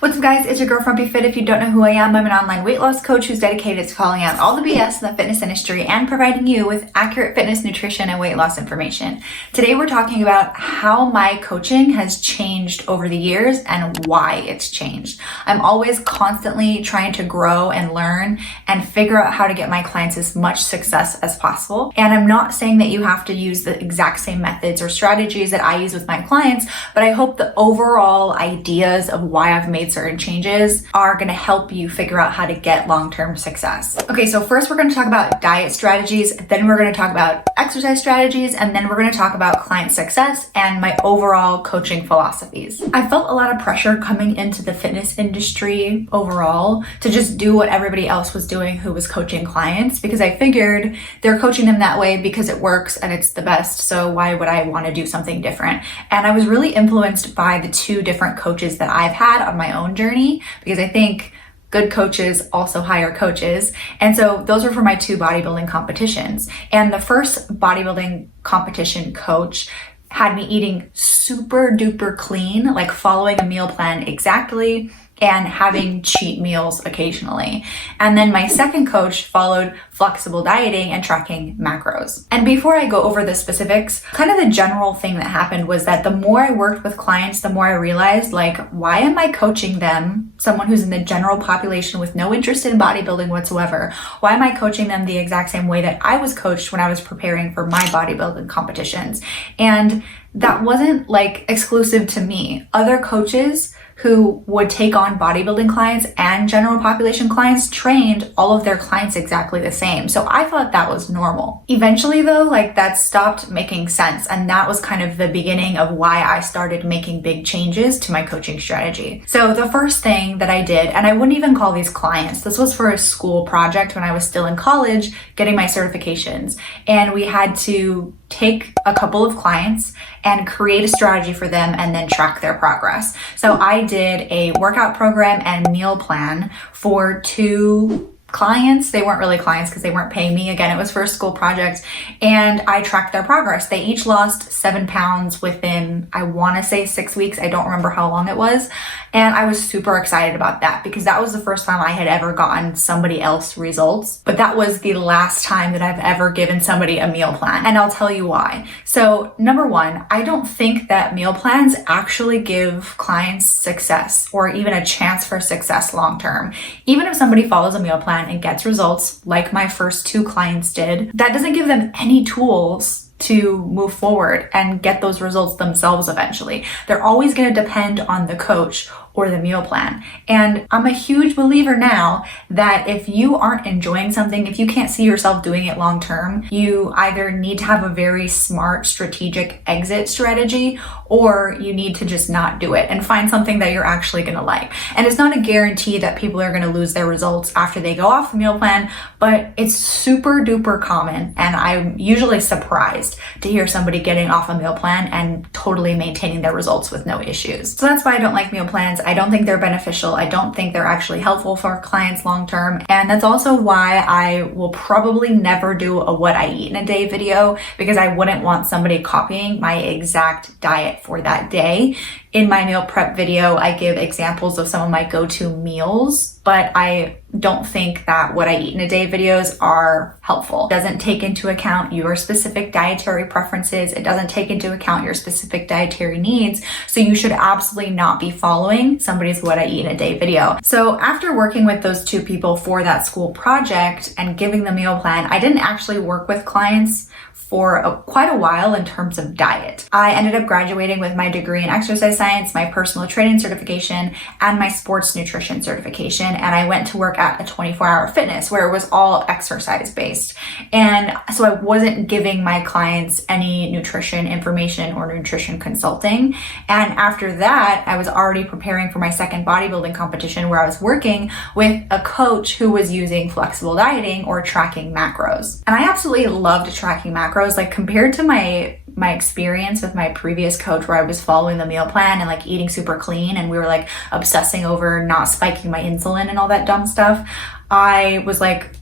What's up guys, it's your girl FrumpyFit. If you don't know who I am, I'm an online weight loss coach who's dedicated to calling out all the BS in the fitness industry and providing you with accurate fitness, nutrition, and weight loss information. Today we're talking about how my coaching has changed over the years and why it's changed. I'm always constantly trying to grow and learn and figure out how to get my clients as much success as possible. And I'm not saying that you have to use the exact same methods or strategies that I use with my clients, but I hope the overall ideas of why I've made certain changes are going to help you figure out how to get long-term success. Okay, so first we're going to talk about diet strategies, then we're going to talk about exercise strategies, and then we're going to talk about client success and my overall coaching philosophies. I felt a lot of pressure coming into the fitness industry overall to just do what everybody else was doing who was coaching clients, because I figured they're coaching them that way because it works and it's the best, so why would I want to do something different? And I was really influenced by the two different coaches that I've had on my own journey, because I think good coaches also hire coaches. And so those were for my two bodybuilding competitions. And the first bodybuilding competition coach had me eating super duper clean, like following a meal plan exactly and having cheat meals occasionally. And then my second coach followed flexible dieting and tracking macros. And before I go over the specifics, kind of the general thing that happened was that the more I worked with clients, the more I realized, like, why am I coaching them, someone who's in the general population with no interest in bodybuilding whatsoever, why am I coaching them the exact same way that I was coached when I was preparing for my bodybuilding competitions? And that wasn't like exclusive to me. Other coaches who would take on bodybuilding clients and general population clients trained all of their clients exactly the same. So I thought that was normal. Eventually though, like that stopped making sense. And that was kind of the beginning of why I started making big changes to my coaching strategy. So the first thing that I did, and I wouldn't even call these clients, this was for a school project when I was still in college getting my certifications. And we had to take a couple of clients and create a strategy for them and then track their progress. So I did a workout program and meal plan for two clients. They weren't really clients because they weren't paying me. Again, it was for a school project, and I tracked their progress. They each lost 7 pounds within, I want to say 6 weeks. I don't remember how long it was. And I was super excited about that because that was the first time I had ever gotten somebody else results. But that was the last time that I've ever given somebody a meal plan. And I'll tell you why. So number one, I don't think that meal plans actually give clients success or even a chance for success long term. Even if somebody follows a meal plan and gets results like my first two clients did, that doesn't give them any tools to move forward and get those results themselves eventually. They're always going to depend on the coach or the meal plan. And I'm a huge believer now that if you aren't enjoying something, if you can't see yourself doing it long term, you either need to have a very smart strategic exit strategy, or you need to just not do it and find something that you're actually going to like. And it's not a guarantee that people are going to lose their results after they go off the meal plan, but it's super duper common. And I'm usually surprised to hear somebody getting off a meal plan and totally maintaining their results with no issues. So that's why I don't like meal plans. I don't think they're beneficial. I don't think they're actually helpful for clients long term. And that's also why I will probably never do a what I eat in a day video, because I wouldn't want somebody copying my exact diet for that day. In my meal prep video, I give examples of some of my go-to meals, but I don't think that what I eat in a day videos are helpful. It doesn't take into account your specific dietary preferences. It doesn't take into account your specific dietary needs. So you should absolutely not be following somebody's what I eat in a day video. So after working with those two people for that school project and giving the meal plan, I didn't actually work with clients for quite a while in terms of diet. I ended up graduating with my degree in exercise science, my personal training certification, and my sports nutrition certification. And I went to work at a 24-hour fitness where it was all exercise based. And so I wasn't giving my clients any nutrition information or nutrition consulting. And after that, I was already preparing for my second bodybuilding competition where I was working with a coach who was using flexible dieting or tracking macros. And I absolutely loved tracking macros. Like compared to my experience with my previous coach where I was following the meal plan and like eating super clean and we were like obsessing over not spiking my insulin and all that dumb stuff, I was like,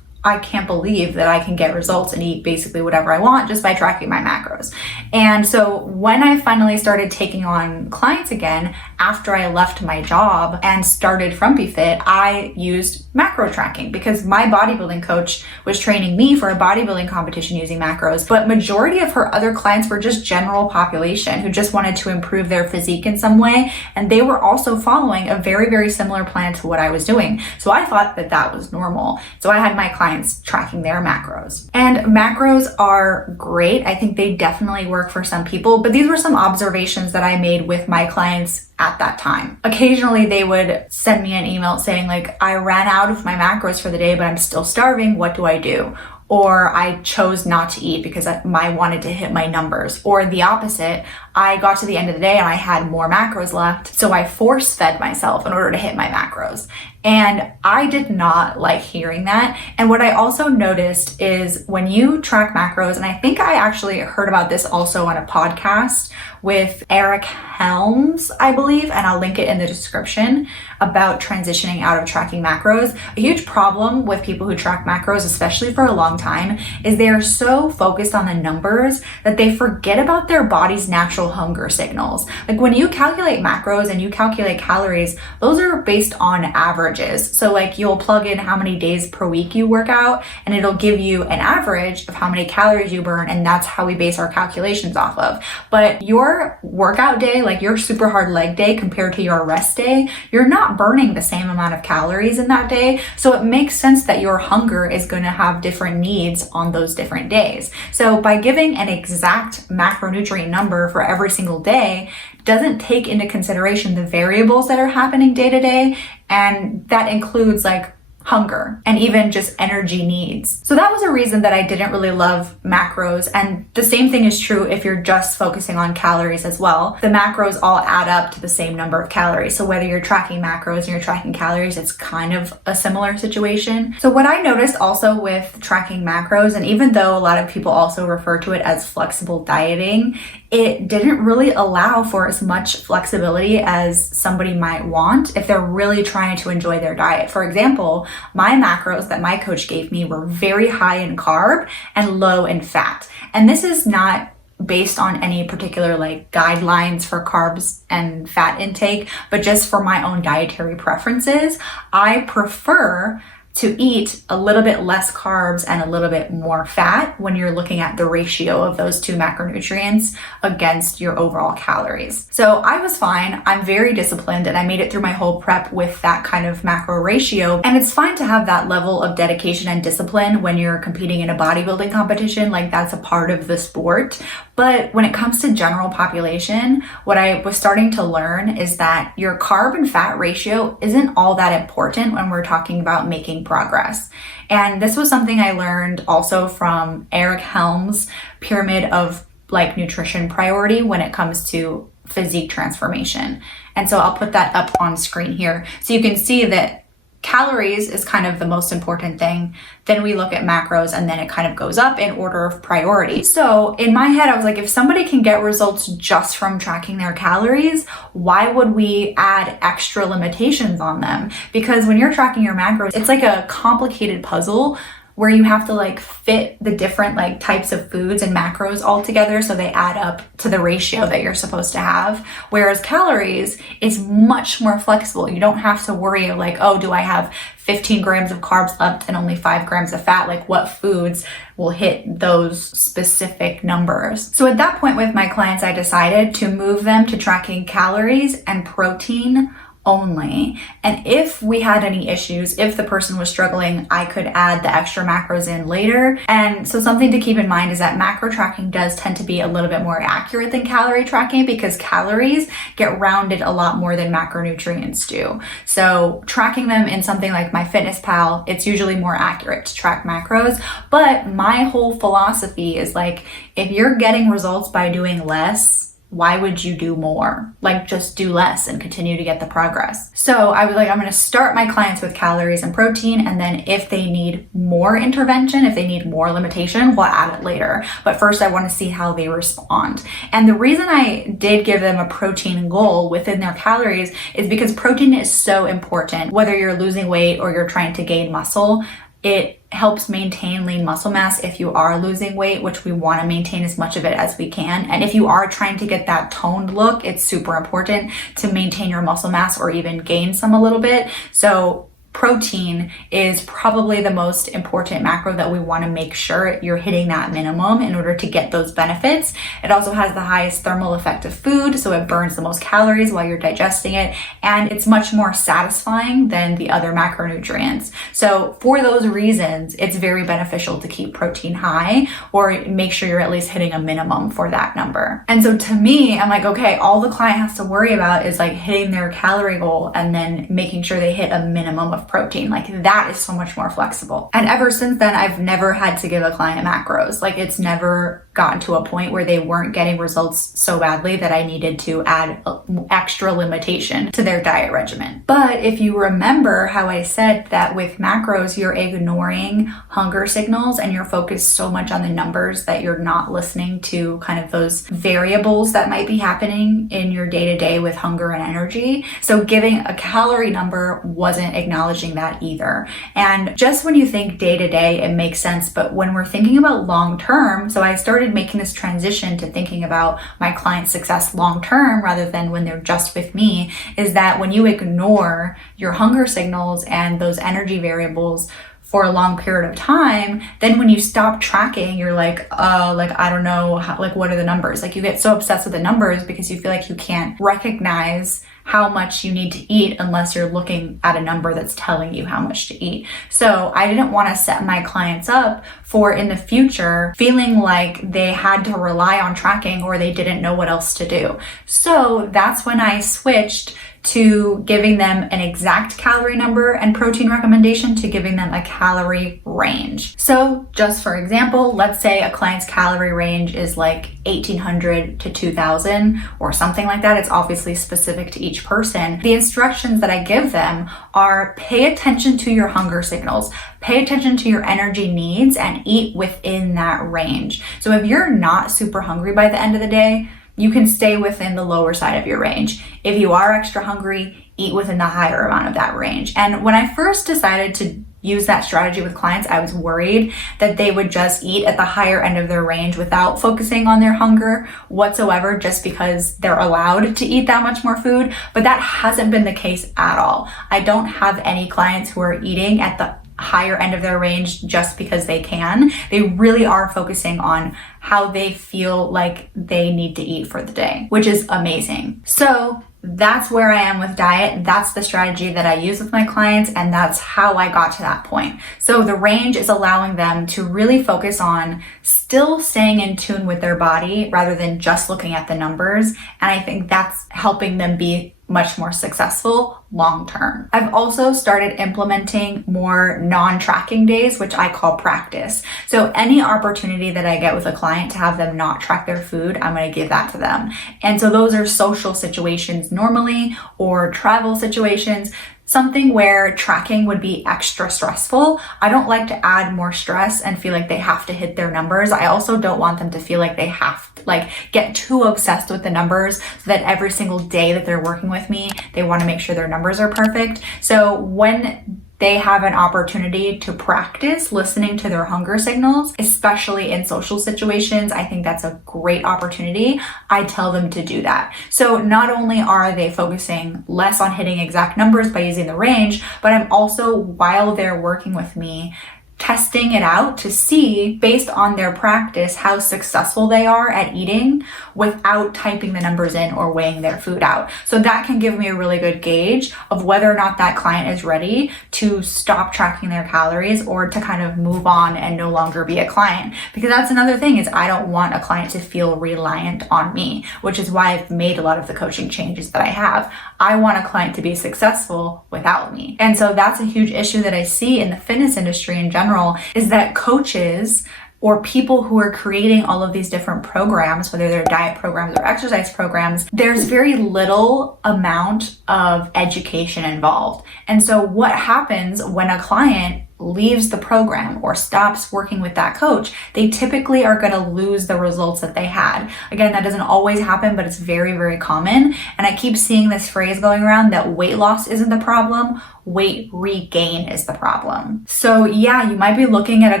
I can't believe that I can get results and eat basically whatever I want just by tracking my macros. And so when I finally started taking on clients again, after I left my job and started FrumpyFit, I used macro tracking because my bodybuilding coach was training me for a bodybuilding competition using macros, but majority of her other clients were just general population who just wanted to improve their physique in some way. And they were also following a very, very similar plan to what I was doing. So I thought that that was normal. So I had my clients tracking their macros. And macros are great. I think they definitely work for some people, but these were some observations that I made with my clients at that time. Occasionally they would send me an email saying like, I ran out of my macros for the day, but I'm still starving. What do I do? Or I chose not to eat because I wanted to hit my numbers. Or the opposite, I got to the end of the day and I had more macros left, so I force fed myself in order to hit my macros. And I did not like hearing that. And what I also noticed is when you track macros, and I think I actually heard about this also on a podcast with Eric Helms, I believe, and I'll link it in the description, about transitioning out of tracking macros. A huge problem with people who track macros, especially for a long time, is they are so focused on the numbers that they forget about their body's natural hunger signals. Like when you calculate macros and you calculate calories, those are based on averages. So like you'll plug in how many days per week you work out and it'll give you an average of how many calories you burn, and that's how we base our calculations off of. But your workout day, like your super hard leg day compared to your rest day, you're not burning the same amount of calories in that day. So it makes sense that your hunger is going to have different needs on those different days. So by giving an exact macronutrient number for every single day doesn't take into consideration the variables that are happening day to day. And that includes like hunger and even just energy needs. So that was a reason that I didn't really love macros. And the same thing is true if you're just focusing on calories as well. The macros all add up to the same number of calories. So whether you're tracking macros and you're tracking calories, it's kind of a similar situation. So what I noticed also with tracking macros, and even though a lot of people also refer to it as flexible dieting, it didn't really allow for as much flexibility as somebody might want if they're really trying to enjoy their diet. For example, my macros that my coach gave me were very high in carb and low in fat. And this is not based on any particular like guidelines for carbs and fat intake, but just for my own dietary preferences. I prefer to eat a little bit less carbs and a little bit more fat when you're looking at the ratio of those two macronutrients against your overall calories. So I was fine. I'm very disciplined and I made it through my whole prep with that kind of macro ratio. And it's fine to have that level of dedication and discipline when you're competing in a bodybuilding competition, like that's a part of the sport. But when it comes to general population, what I was starting to learn is that your carb and fat ratio isn't all that important when we're talking about making progress. And this was something I learned also from Eric Helms' pyramid of like nutrition priority when it comes to physique transformation. And so I'll put that up on screen here so you can see that calories is kind of the most important thing. Then we look at macros and then it kind of goes up in order of priority. So in my head, I was like, if somebody can get results just from tracking their calories, why would we add extra limitations on them? Because when you're tracking your macros, it's like a complicated puzzle where you have to like fit the different like types of foods and macros all together so they add up to the ratio that you're supposed to have. Whereas calories is much more flexible. You don't have to worry of like, oh, do I have 15 grams of carbs left and only 5 grams of fat? Like what foods will hit those specific numbers? So at that point with my clients, I decided to move them to tracking calories and protein only. And if we had any issues, if the person was struggling, I could add the extra macros in later. And so something to keep in mind is that macro tracking does tend to be a little bit more accurate than calorie tracking because calories get rounded a lot more than macronutrients do. So tracking them in something like MyFitnessPal, it's usually more accurate to track macros. But my whole philosophy is like, if you're getting results by doing less, why would you do more? Like just do less and continue to get the progress. So I was like, I'm going to start my clients with calories and protein. And then if they need more intervention, if they need more limitation, we'll add it later. But first I want to see how they respond. And the reason I did give them a protein goal within their calories is because protein is so important. Whether you're losing weight or you're trying to gain muscle, It helps maintain lean muscle mass if you are losing weight, which we want to maintain as much of it as we can. And if you are trying to get that toned look, it's super important to maintain your muscle mass or even gain some a little bit. So protein is probably the most important macro that we want to make sure you're hitting that minimum in order to get those benefits. It also has the highest thermal effect of food, so it burns the most calories while you're digesting it, and it's much more satisfying than the other macronutrients. So for those reasons, it's very beneficial to keep protein high or make sure you're at least hitting a minimum for that number. And so to me, I'm like, okay, all the client has to worry about is like hitting their calorie goal and then making sure they hit a minimum of protein. Like that is so much more flexible. And ever since then, I've never had to give a client macros. Like it's never gotten to a point where they weren't getting results so badly that I needed to add extra limitation to their diet regimen. But if you remember how I said that with macros, you're ignoring hunger signals and you're focused so much on the numbers that you're not listening to kind of those variables that might be happening in your day-to-day with hunger and energy. So giving a calorie number wasn't acknowledging that either. And just when you think day-to-day, it makes sense. But when we're thinking about long-term, so I started making this transition to thinking about my client's success long-term rather than when they're just with me, is that when you ignore your hunger signals and those energy variables for a long period of time, then when you stop tracking, you're like, I don't know, what are the numbers? Like you get so obsessed with the numbers because you feel like you can't recognize how much you need to eat unless you're looking at a number that's telling you how much to eat. So I didn't want to set my clients up for in the future feeling like they had to rely on tracking or they didn't know what else to do. So that's when I switched to giving them an exact calorie number and protein recommendation to giving them a calorie range. So just for example, let's say a client's calorie range is like 1,800 to 2,000 or something like that. It's obviously specific to each person. The instructions that I give them are pay attention to your hunger signals, pay attention to your energy needs, and eat within that range. So if you're not super hungry by the end of the day, you can stay within the lower side of your range. If you are extra hungry, eat within the higher amount of that range. And when I first decided to use that strategy with clients, I was worried that they would just eat at the higher end of their range without focusing on their hunger whatsoever, just because they're allowed to eat that much more food. But that hasn't been the case at all. I don't have any clients who are eating at the higher end of their range just because they can. They really are focusing on how they feel like they need to eat for the day, which is amazing. So that's where I am with diet. That's the strategy that I use with my clients, and that's how I got to that point. So the range is allowing them to really focus on still staying in tune with their body rather than just looking at the numbers. And I think that's helping them be much more successful long term. I've also started implementing more non-tracking days, which I call practice. So any opportunity that I get with a client to have them not track their food, I'm going to give that to them. And so those are social situations normally, or travel situations, something where tracking would be extra stressful. I don't like to add more stress and feel like they have to hit their numbers. I also don't want them to feel like they have to get too obsessed with the numbers so that every single day that they're working with me, they want to make sure their numbers are perfect. So when they have an opportunity to practice listening to their hunger signals, especially in social situations, I think that's a great opportunity. I tell them to do that. So not only are they focusing less on hitting exact numbers by using the range, but I'm also, while they're working with me, testing it out to see, based on their practice, how successful they are at eating without typing the numbers in or weighing their food out. So that can give me a really good gauge of whether or not that client is ready to stop tracking their calories or to kind of move on and no longer be a client. Because that's another thing, is I don't want a client to feel reliant on me, which is why I've made a lot of the coaching changes that I have. I want a client to be successful without me. And so that's a huge issue that I see in the fitness industry in general, is that coaches or people who are creating all of these different programs, whether they're diet programs or exercise programs, there's very little amount of education involved. And so what happens when a client leaves the program or stops working with that coach, they typically are going to lose the results that they had. Again, that doesn't always happen, but it's very, very common. And I keep seeing this phrase going around that weight loss isn't the problem, weight regain is the problem. So yeah, you might be looking at a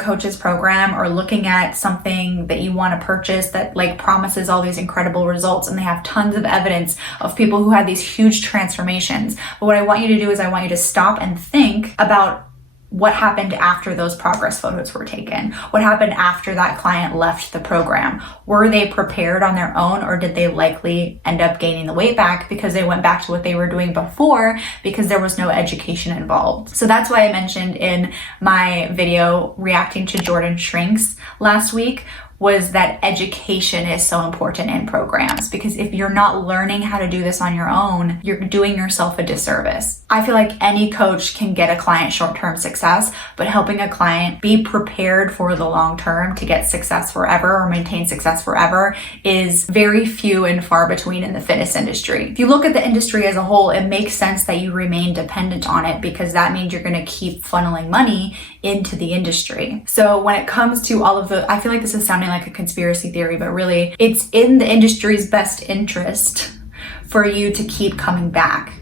coach's program or looking at something that you want to purchase that like promises all these incredible results, and they have tons of evidence of people who had these huge transformations. But what I want you to do is I want you to stop and think about what happened after those progress photos were taken. What happened after that client left the program? Were they prepared on their own, or did they likely end up gaining the weight back because they went back to what they were doing before because there was no education involved? So that's why I mentioned in my video reacting to Jordan Shrinks last week was that education is so important in programs, because if you're not learning how to do this on your own, you're doing yourself a disservice. I feel like any coach can get a client short-term success, but helping a client be prepared for the long term to get success forever or maintain success forever is very few and far between in the fitness industry. If you look at the industry as a whole, it makes sense that you remain dependent on it, because that means you're going to keep funneling money into the industry. So when it comes to all of I feel like this is sounding like a conspiracy theory, but really it's in the industry's best interest for you to keep coming back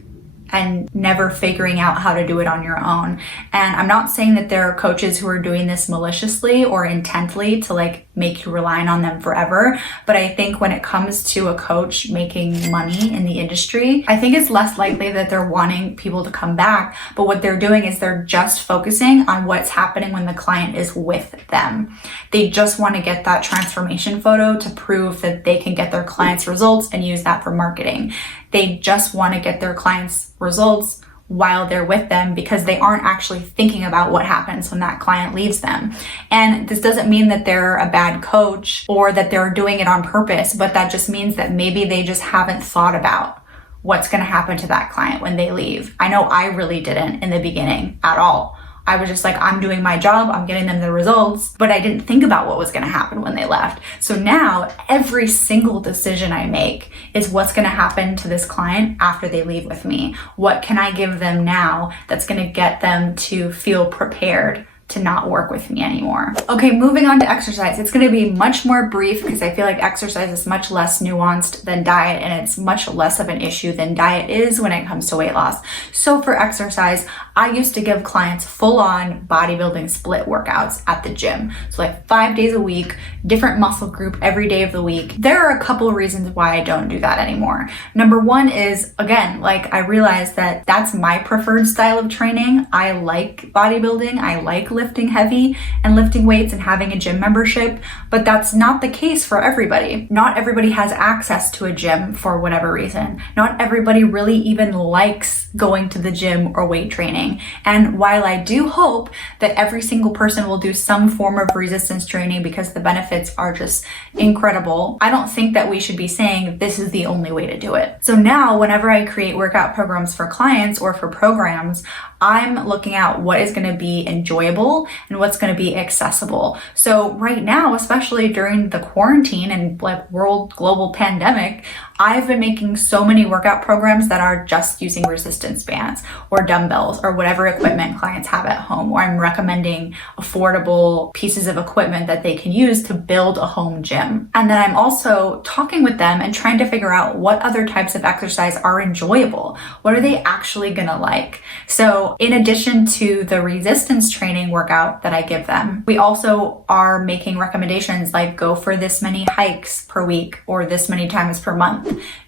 and never figuring out how to do it on your own. And I'm not saying that there are coaches who are doing this maliciously or intently to like make you relying on them forever. But I think when it comes to a coach making money in the industry, I think it's less likely that they're wanting people to come back. But what they're doing is they're just focusing on what's happening when the client is with them. They just want to get that transformation photo to prove that they can get their clients results and use that for marketing. They just want to get their clients results while they're with them, because they aren't actually thinking about what happens when that client leaves them. And this doesn't mean that they're a bad coach or that they're doing it on purpose, but that just means that maybe they just haven't thought about what's going to happen to that client when they leave. I know I really didn't in the beginning at all. I was just like, I'm doing my job, I'm getting them the results, but I didn't think about what was going to happen when they left. So now every single decision I make is what's going to happen to this client after they leave with me. What can I give them now that's going to get them to feel prepared to not work with me anymore? Okay, moving on to exercise. It's going to be much more brief because I feel like exercise is much less nuanced than diet, and it's much less of an issue than diet is when it comes to weight loss. So for exercise, I used to give clients full-on bodybuilding split workouts at the gym. So like 5 days a week, different muscle group every day of the week. There are a couple of reasons why I don't do that anymore. Number one is, again, like I realized that that's my preferred style of training. I like bodybuilding. I like lifting heavy and lifting weights and having a gym membership, but that's not the case for everybody. Not everybody has access to a gym for whatever reason. Not everybody really even likes going to the gym or weight training. And while I do hope that every single person will do some form of resistance training because the benefits are just incredible, I don't think that we should be saying this is the only way to do it. So now whenever I create workout programs for clients or for programs, I'm looking at what is going to be enjoyable and what's going to be accessible. So right now, especially during the quarantine and like world global pandemic, I've been making so many workout programs that are just using resistance bands or dumbbells or whatever equipment clients have at home, or I'm recommending affordable pieces of equipment that they can use to build a home gym. And then I'm also talking with them and trying to figure out what other types of exercise are enjoyable. What are they actually gonna like? So in addition to the resistance training workout that I give them, we also are making recommendations like go for this many hikes per week or this many times per month.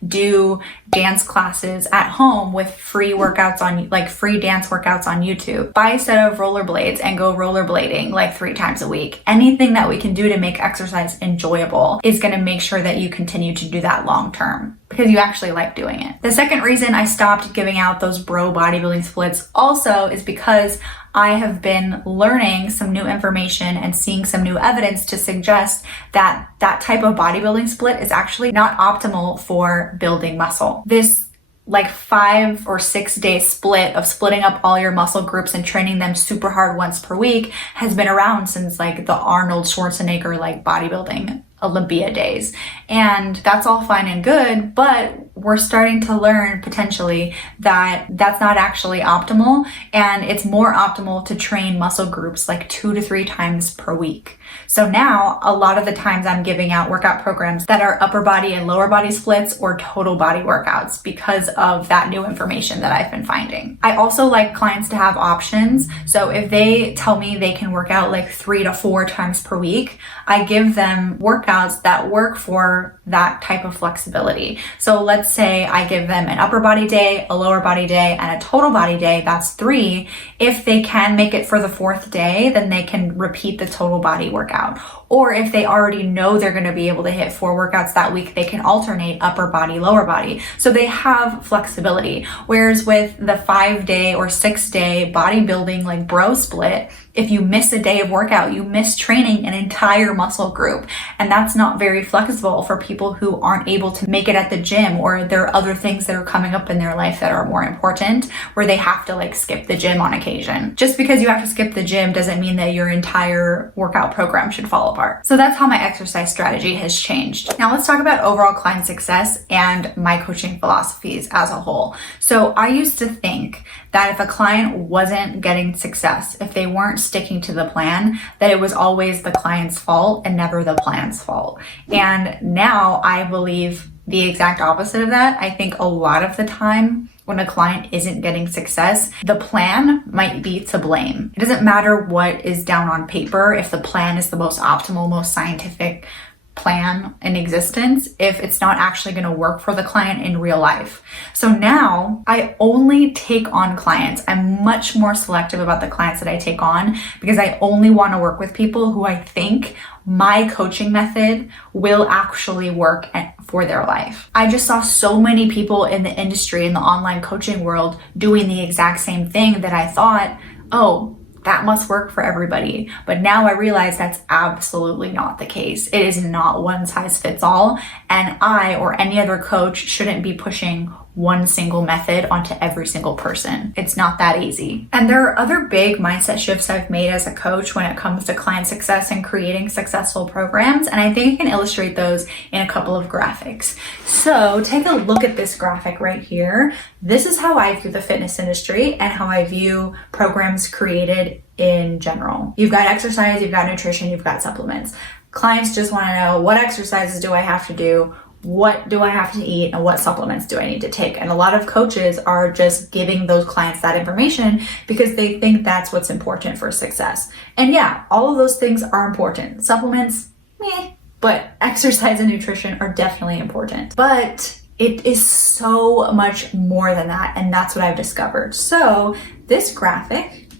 Do dance classes at home with free workouts on, like free dance workouts on YouTube. Buy a set of rollerblades and go rollerblading like 3 times a week. Anything that we can do to make exercise enjoyable is going to make sure that you continue to do that long term, because you actually like doing it. The second reason I stopped giving out those bro bodybuilding splits also is because I have been learning some new information and seeing some new evidence to suggest that that type of bodybuilding split is actually not optimal for building muscle. This like 5 or 6 day split of splitting up all your muscle groups and training them super hard once per week has been around since like the Arnold Schwarzenegger like bodybuilding Olympia days. And that's all fine and good, but we're starting to learn potentially that that's not actually optimal, and it's more optimal to train muscle groups like 2 to 3 times per week. So now a lot of the times I'm giving out workout programs that are upper body and lower body splits or total body workouts because of that new information that I've been finding. I also like clients to have options. So if they tell me they can work out like 3 to 4 times per week, I give them workouts that work for that type of flexibility. So let's say I give them an upper body day, a lower body day, and a total body day. That's 3. If they can make it for the 4th day, then they can repeat the total body workout. Or if they already know they're going to be able to hit 4 workouts that week, they can alternate upper body, lower body. So they have flexibility. Whereas with the 5-day or 6-day bodybuilding like bro split, if you miss a day of workout, you miss training an entire muscle group. And that's not very flexible for people who aren't able to make it at the gym, or there are other things that are coming up in their life that are more important, where they have to like skip the gym on occasion. Just because you have to skip the gym doesn't mean that your entire workout program should fall apart. So that's how my exercise strategy has changed. Now let's talk about overall client success and my coaching philosophies as a whole. So I used to think that if a client wasn't getting success, if they weren't sticking to the plan, that it was always the client's fault and never the plan's fault. And now I believe the exact opposite of that. I think a lot of the time when a client isn't getting success, the plan might be to blame. It doesn't matter what is down on paper if the plan is the most optimal, most scientific plan in existence, if it's not actually going to work for the client in real life. So now I only take on clients. I'm much more selective about the clients that I take on because I only want to work with people who I think my coaching method will actually work for their life. I just saw so many people in the industry, in the online coaching world, doing the exact same thing that I thought, oh, that must work for everybody. But now I realize that's absolutely not the case. It is not one size fits all. And I or any other coach shouldn't be pushing one single method onto every single person. It's not that easy. And there are other big mindset shifts I've made as a coach when it comes to client success and creating successful programs. And I think I can illustrate those in a couple of graphics. So take a look at this graphic right here. This is how I view the fitness industry and how I view programs created in general. You've got exercise, you've got nutrition, you've got supplements. Clients just want to know, what exercises do I have to do? What do I have to eat, and what supplements do I need to take? And a lot of coaches are just giving those clients that information because they think that's what's important for success. And yeah, all of those things are important. Supplements, meh, but exercise and nutrition are definitely important. But it is so much more than that, and that's what I've discovered. So this graphic,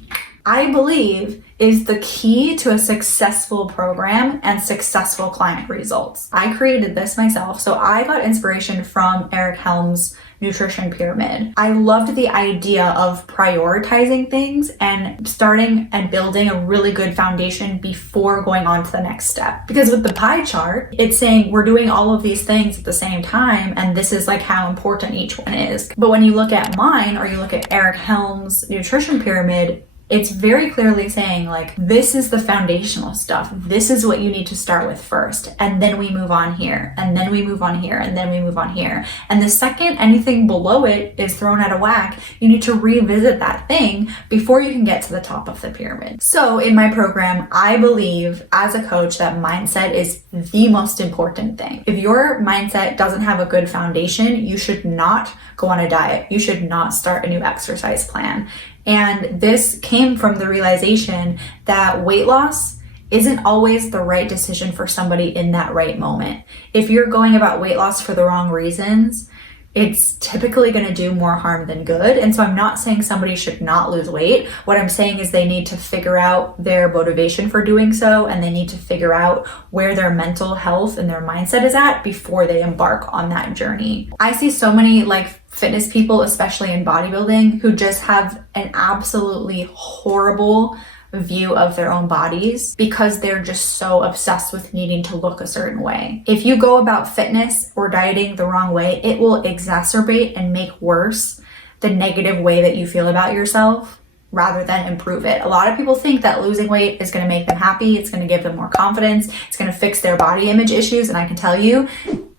I believe, is the key to a successful program and successful client results. I created this myself, so I got inspiration from Eric Helms' nutrition pyramid. I loved the idea of prioritizing things and starting and building a really good foundation before going on to the next step. Because with the pie chart, it's saying we're doing all of these things at the same time, and this is like how important each one is. But when you look at mine, or you look at Eric Helms' nutrition pyramid, it's very clearly saying like, this is the foundational stuff. This is what you need to start with first. And then we move on here. And then we move on here. And then we move on here. And the second anything below it is thrown out of whack, you need to revisit that thing before you can get to the top of the pyramid. So in my program, I believe as a coach that mindset is the most important thing. If your mindset doesn't have a good foundation, you should not go on a diet. You should not start a new exercise plan. And this came from the realization that weight loss isn't always the right decision for somebody in that right moment. If you're going about weight loss for the wrong reasons, it's typically going to do more harm than good. And so I'm not saying somebody should not lose weight. What I'm saying is they need to figure out their motivation for doing so, and they need to figure out where their mental health and their mindset is at before they embark on that journey. I see so many fitness people, especially in bodybuilding, who just have an absolutely horrible view of their own bodies because they're just so obsessed with needing to look a certain way. If you go about fitness or dieting the wrong way, it will exacerbate and make worse the negative way that you feel about yourself rather than improve it. A lot of people think that losing weight is going to make them happy, it's going to give them more confidence, it's going to fix their body image issues, and I can tell you,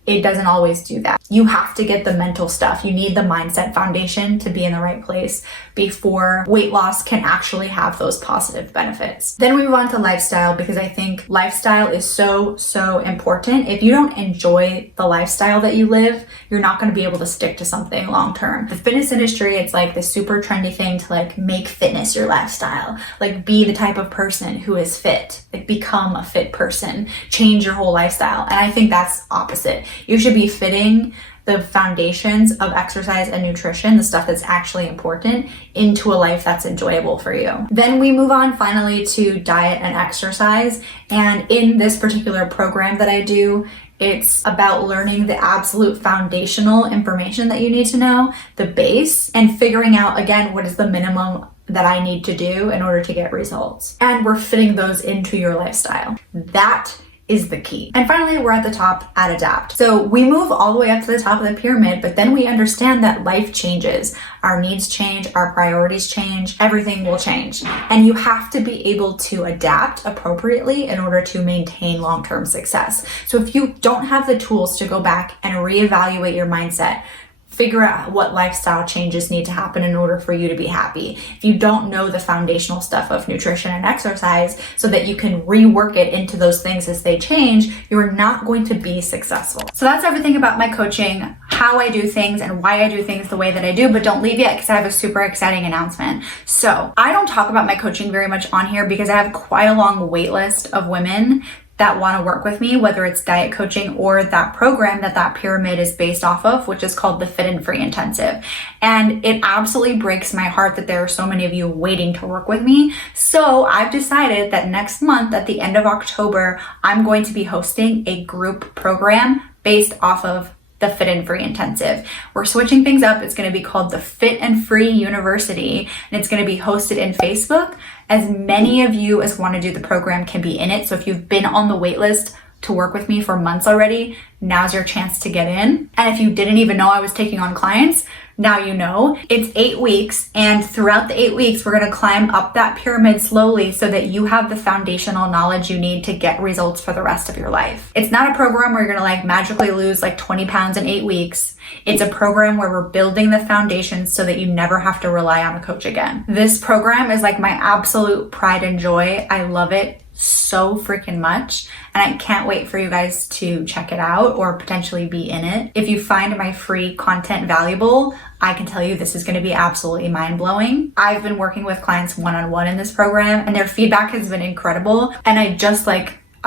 it doesn't always do that. You have to get the mental stuff. You need the mindset foundation to be in the right place before weight loss can actually have those positive benefits. Then we move on to lifestyle, because I think lifestyle is so important. If you don't enjoy the lifestyle that you live, you're not going to be able to stick to something long term. The fitness industry, it's like this super trendy thing to like make fitness your lifestyle. Like be the type of person who is fit, like become a fit person, change your whole lifestyle. And I think that's opposite. You should be fitting the foundations of exercise and nutrition, the stuff that's actually important, into a life that's enjoyable for you. Then we move on finally to diet and exercise. And in this particular program that I do, it's about learning the absolute foundational information that you need to know, the base, and figuring out, again, what is the minimum that I need to do in order to get results. And we're fitting those into your lifestyle. That is the key. And finally, we're at the top at adapt. So we move all the way up to the top of the pyramid, but then we understand that life changes. Our needs change, our priorities change, everything will change. And you have to be able to adapt appropriately in order to maintain long-term success. So if you don't have the tools to go back and reevaluate your mindset, figure out what lifestyle changes need to happen in order for you to be happy. If you don't know the foundational stuff of nutrition and exercise so that you can rework it into those things as they change, you're not going to be successful. So that's everything about my coaching, how I do things and why I do things the way that I do, but don't leave yet because I have a super exciting announcement. So I don't talk about my coaching very much on here because I have quite a long wait list of women that want to work with me, whether it's diet coaching or that program that pyramid is based off of, which is called the Fit and Free Intensive. And it absolutely breaks my heart that there are so many of you waiting to work with me. So I've decided that next month, at the end of October, I'm going to be hosting a group program based off of the Fit and Free Intensive. We're switching things up. It's going to be called the Fit and Free University, and it's going to be hosted in Facebook. As many of you as want to do the program can be in it. So if you've been on the wait list to work with me for months already, now's your chance to get in. And if you didn't even know I was taking on clients, now you know. It's 8 weeks, and throughout the 8 weeks, we're gonna climb up that pyramid slowly so that you have the foundational knowledge you need to get results for the rest of your life. It's not a program where you're gonna like magically lose like 20 pounds in 8 weeks. It's a program where we're building the foundations so that you never have to rely on a coach again. This program is like my absolute pride and joy. I love it so freaking much, and I can't wait for you guys to check it out or potentially be in it. If you find my free content valuable, I can tell you this is going to be absolutely mind-blowing. I've been working with clients one-on-one in this program, and their feedback has been incredible, and I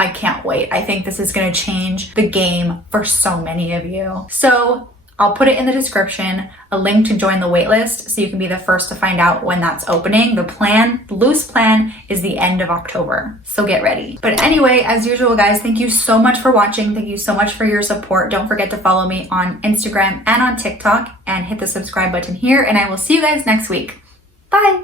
can't wait. I think this is going to change the game for so many of you. So I'll put it in the description, a link to join the waitlist so you can be the first to find out when that's opening. The loose plan is the end of October, so get ready. But anyway, as usual, guys, thank you so much for watching. Thank you so much for your support. Don't forget to follow me on Instagram and on TikTok and hit the subscribe button here, and I will see you guys next week. Bye.